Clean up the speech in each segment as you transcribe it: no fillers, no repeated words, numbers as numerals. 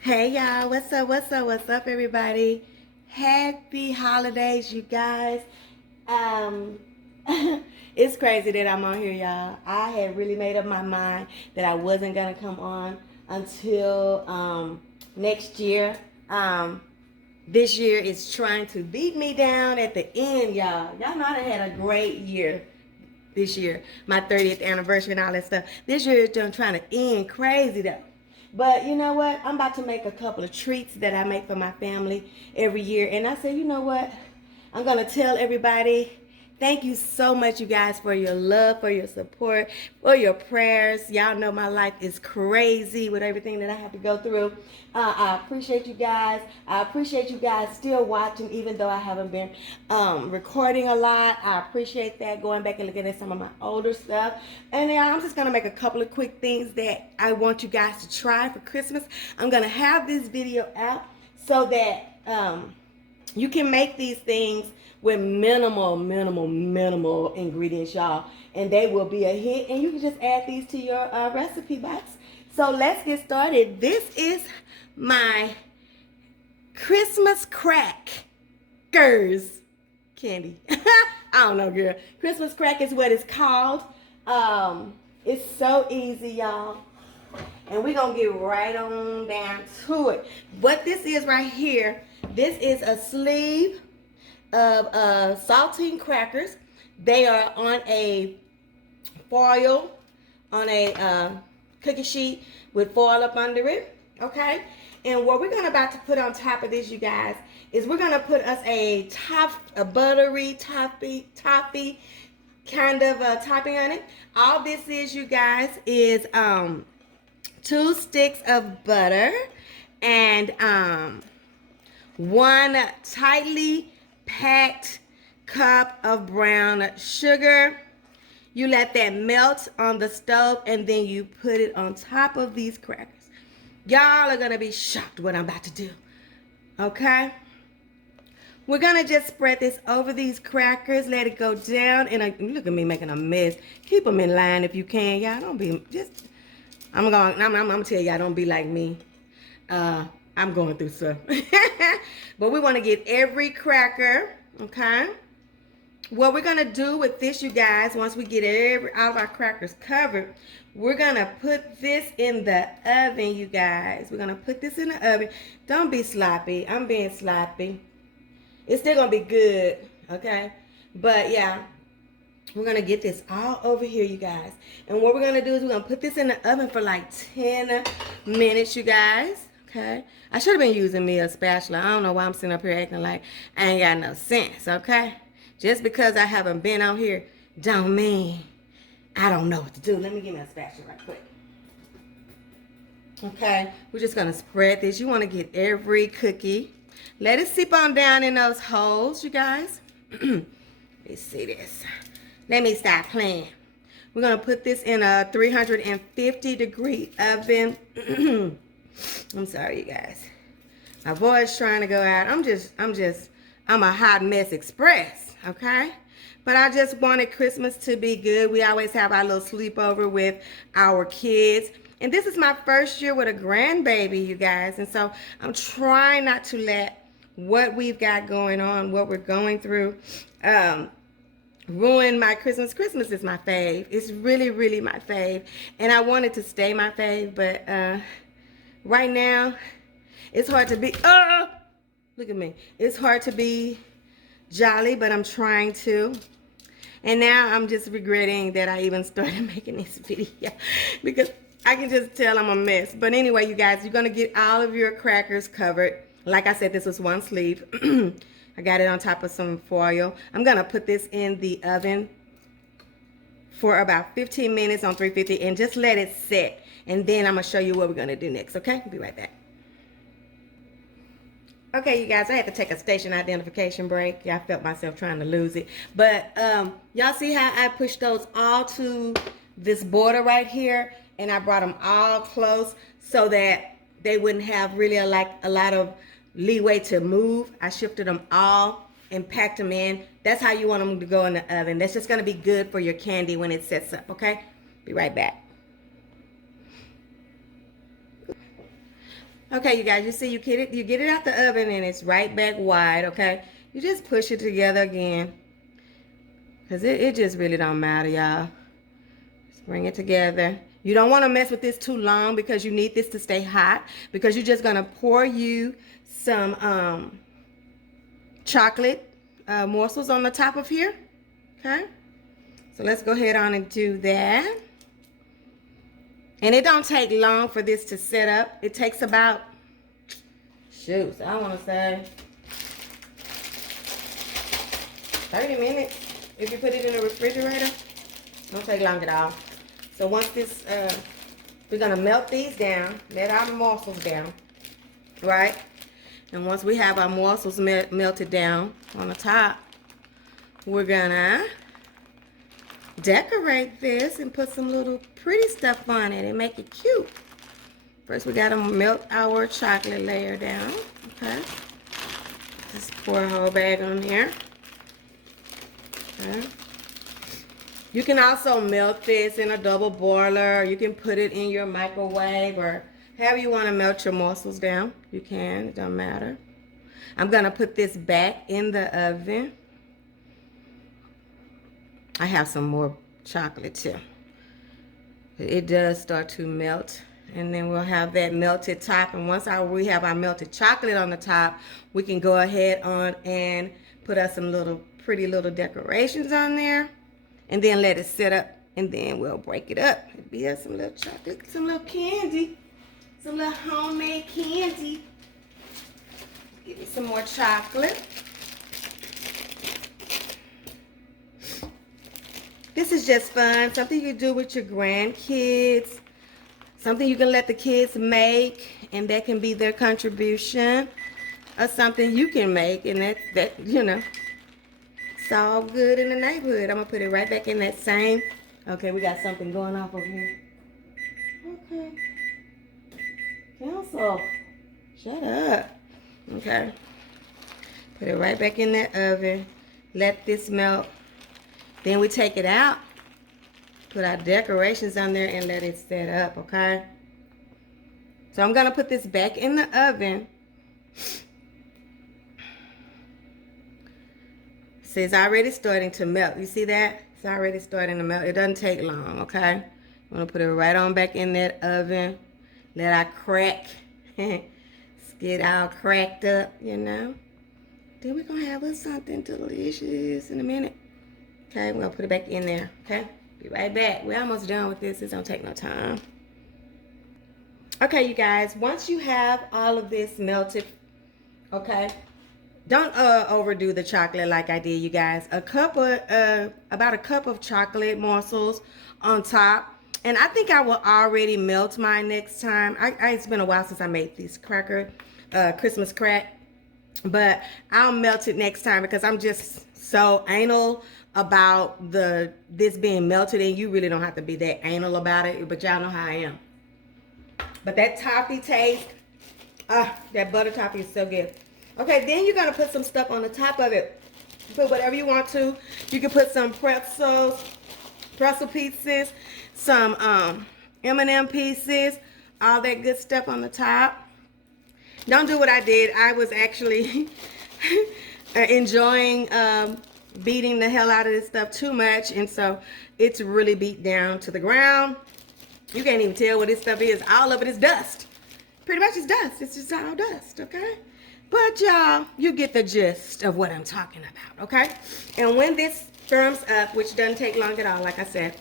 Hey y'all, what's up everybody? Happy holidays, you guys. Um it's crazy that I'm on here, y'all. I had really made up my mind that I wasn't gonna come on until next year. This year is trying to beat me down at the end, y'all. Y'all know I had a great year this year, my 30th anniversary and all that stuff. This year is done trying to end crazy though. But you know what? I'm about to make a couple of treats that I make for my family every year. And I said, you know what? I'm going to tell everybody, thank you so much, you guys, for your love, for your support, for your prayers. Y'all know my life is crazy with everything that I have to go through. I appreciate you guys. I appreciate you guys still watching, even though I haven't been recording a lot. I appreciate that, going back and looking at some of my older stuff. And I'm just going to make a couple of quick things that I want you guys to try for Christmas. I'm going to have this video out so that you can make these things with minimal ingredients, y'all, and they will be a hit. And you can just add these to your recipe box. So let's get started. This is my Christmas crackers candy. I don't know, girl. Christmas crack is what it's called. It's so easy, y'all. And we're going to get right on down to it. What this is right here, this is a sleeve of saltine crackers. They are on a foil, on a cookie sheet with foil up under it, okay? And what we're about to put on top of this, you guys, is we're going to put us a buttery toffee kind of topping on it. All this is, you guys, is 2 sticks of butter and 1 tightly packed cup of brown sugar. You let that melt on the stove and then you put it on top of these crackers. Y'all are gonna be shocked what I'm about to do. Okay? We're gonna just spread this over these crackers, let it go down, and look at me making a mess. Keep them in line if you can, y'all. Don't be just. I'm gonna tell y'all, don't be like me. I'm going through stuff. But we want to get every cracker, okay? What we're going to do with this, you guys, once we get all of our crackers covered, we're going to put this in the oven, you guys. We're going to put this in the oven. Don't be sloppy. I'm being sloppy. It's still going to be good, okay? But, yeah, we're going to get this all over here, you guys. And what we're going to do is we're going to put this in the oven for like 10 minutes, you guys. Okay, I should have been using me a spatula. I don't know why I'm sitting up here acting like I ain't got no sense, okay? Just because I haven't been out here don't mean I don't know what to do. Let me get me a spatula right quick. Okay, we're just going to spread this. You want to get every cookie. Let it seep on down in those holes, you guys. Let's see this. Let me stop playing. We're going to put this in a 350-degree oven. I'm sorry, you guys. My voice trying to go out. I'm a hot mess express, okay? But I just wanted Christmas to be good. We always have our little sleepover with our kids. And this is my first year with a grandbaby, you guys. And so I'm trying not to let what we've got going on, what we're going through, ruin my Christmas. Christmas is my fave. It's really my fave. And I want it to stay my fave, but right now, it's hard to be, look at me. It's hard to be jolly, but I'm trying to. And now I'm just regretting that I even started making this video because I can just tell I'm a mess. But anyway, you guys, you're going to get all of your crackers covered. Like I said, this was 1 sleeve. I got it on top of some foil. I'm going to put this in the oven for about 15 minutes on 350 and just let it set. And then I'm going to show you what we're going to do next, okay? Be right back. Okay, you guys, I had to take a station identification break. Yeah, I felt myself trying to lose it. But y'all see how I pushed those all to this border right here? And I brought them all close so that they wouldn't have really a lot of leeway to move. I shifted them all and packed them in. That's how you want them to go in the oven. That's just going to be good for your candy when it sets up, okay? Be right back. Okay, you guys, you see you get it out the oven and it's right back wide, okay? You just push it together again. Because it just really don't matter, y'all. Just bring it together. You don't want to mess with this too long because you need this to stay hot. Because you're just going to pour you some chocolate morsels on the top of here. Okay? So let's go ahead on and do that. And it don't take long for this to set up. It takes about, shoot, I want to say 30 minutes. If you put it in the refrigerator, don't take long at all. So once this, we're gonna melt these down, let our morsels down, right? And once we have our morsels melted down on the top, we're gonna decorate this and put some little pretty stuff on it and make it cute. First, we gotta melt our chocolate layer down, okay? Just pour a whole bag on there. Okay. You can also melt this in a double boiler. You can put it in your microwave or however you want to melt your morsels down. You can, it doesn't matter. I'm going to put this back in the oven. I have some more chocolate too. It does start to melt. And then we'll have that melted top. And once we have our melted chocolate on the top, we can go ahead on and put us some little pretty little decorations on there. And then let it sit up. And then we'll break it up. It'll be some little chocolate, some little candy. Some little homemade candy. Give me some more chocolate. This is just fun. Something you do with your grandkids. Something you can let the kids make. And that can be their contribution. Or something you can make. And that you know. It's all good in the neighborhood. I'm going to put it right back in that same. Okay, we got something going off over here. Okay. Council. Shut up. Okay. Put it right back in that oven. Let this melt. Then we take it out. Put our decorations on there and let it set up, okay? So I'm going to put this back in the oven. See, it's already starting to melt. You see that? It's already starting to melt. It doesn't take long, okay? I'm going to put it right on back in that oven. Let our crack. Get all cracked up, you know? Then we're going to have us something delicious in a minute. Okay, we're going to put it back in there, okay? Be right back. We're almost done with this. This don't take no time. Okay, you guys. Once you have all of this melted, okay? Don't overdo the chocolate like I did, you guys. About a cup of chocolate morsels on top. And I think I will already melt mine next time. It's been a while since I made this Christmas crack. But I'll melt it next time because I'm just so anal about this being melted. And you really don't have to be that anal about it. But y'all know how I am. But that toffee taste, that butter toffee is so good. Okay, then you're going to put some stuff on the top of it. Put whatever you want to. You can put some pretzel pieces, some M&M pieces, all that good stuff on the top. Don't do what I did. I was actually enjoying beating the hell out of this stuff too much, and so it's really beat down to the ground. You can't even tell what this stuff is. All of it is dust. Pretty much it's dust. It's just all dust, okay? But y'all, you get the gist of what I'm talking about, okay? And when this firms up, which doesn't take long at all, like I said,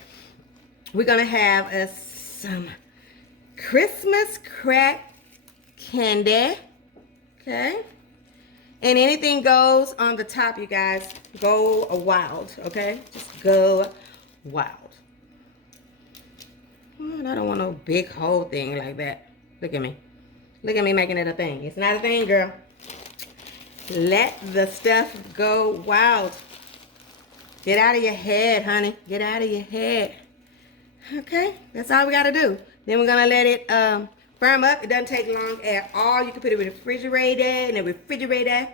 we're going to have some Christmas crack candy, okay? And anything goes on the top, you guys. Go wild, okay? Just go wild. I don't want no big whole thing like that. Look at me. Look at me making it a thing. It's not a thing, girl. Let the stuff go wild. Get out of your head, honey. Get out of your head. Okay, that's all we got to do. Then we're going to let it firm up. It doesn't take long at all. You can put it in the refrigerator.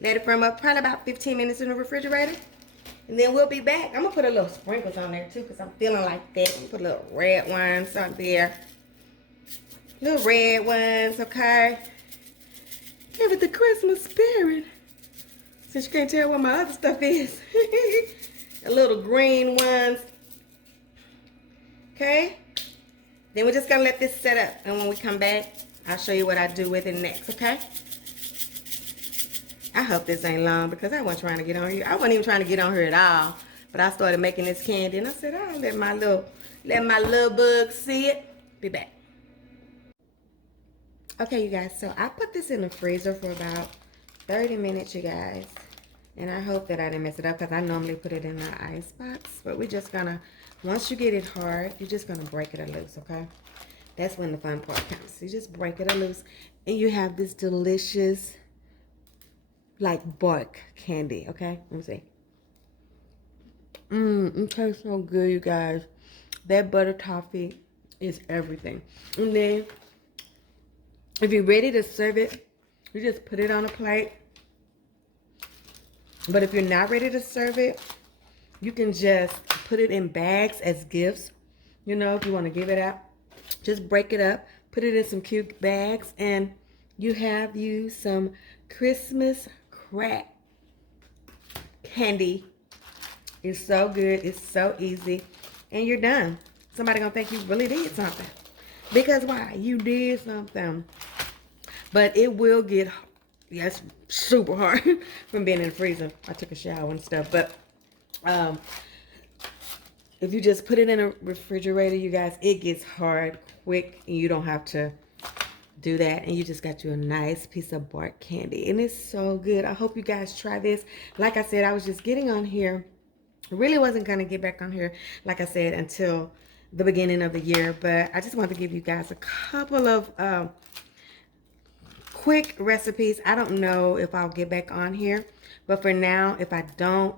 Let it firm up probably about 15 minutes in the refrigerator. And then we'll be back. I'm going to put a little sprinkles on there too because I'm feeling like that. Put a little red wine, something there. Little red ones, okay? Give it the Christmas spirit. Since you can't tell what my other stuff is. The little green ones. Okay? Then we're just gonna let this set up. And when we come back, I'll show you what I do with it next, okay? I hope this ain't long because I wasn't trying to get on here. I wasn't even trying to get on here at all. But I started making this candy and I said, I'll let my little bug see it. Be back. Okay, you guys, so I put this in the freezer for about 30 minutes, you guys. And I hope that I didn't mess it up because I normally put it in the ice box. But we're just gonna, once you get it hard, you're just gonna break it loose, okay? That's when the fun part comes. You just break it loose and you have this delicious, like bark candy, okay? Let me see. It tastes so good, you guys. That butter toffee is everything. And then, if you're ready to serve it, you just put it on a plate. But if you're not ready to serve it, you can just put it in bags as gifts. You know, if you want to give it out, just break it up, put it in some cute bags, and you have some Christmas crack candy. It's so good. It's so easy. And you're done. Somebody gonna think you really did something. Because why? You did something. But it will get, yes, super hard from being in the freezer. I took a shower and stuff. But if you just put it in a refrigerator, you guys, it gets hard quick. And you don't have to do that. And you just got you a nice piece of bark candy. And it's so good. I hope you guys try this. Like I said, I was just getting on here. I really wasn't going to get back on here, like I said, until the beginning of the year. But I just wanted to give you guys a couple of quick recipes. I don't know if I'll get back on here, but for now, if I don't,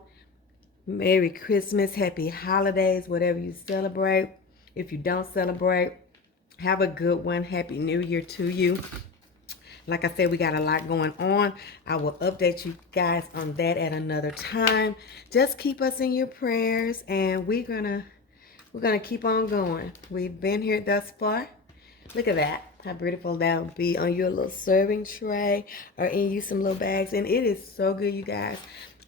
Merry Christmas, Happy Holidays, whatever you celebrate. If you don't celebrate, have a good one. Happy New Year to you. Like I said, we got a lot going on. I will update you guys on that at another time. Just keep us in your prayers, and we're gonna keep on going. We've been here thus far. Look at that. How beautiful that would be on your little serving tray or in you some little bags. And it is so good, you guys.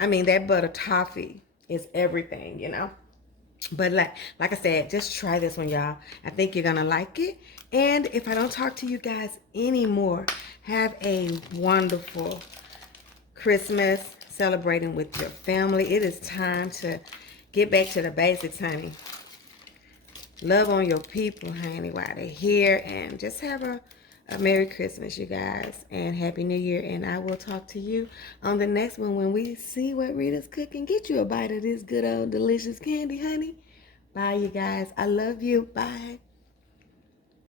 I mean, that butter toffee is everything, you know. But like I said, just try this one, y'all. I think you're going to like it. And if I don't talk to you guys anymore, have a wonderful Christmas celebrating with your family. It is time to get back to the basics, honey. Love on your people, honey, while they're here. And just have a Merry Christmas, you guys. And Happy New Year. And I will talk to you on the next one when we see what Rita's cooking. Get you a bite of this good old delicious candy, honey. Bye, you guys. I love you. Bye.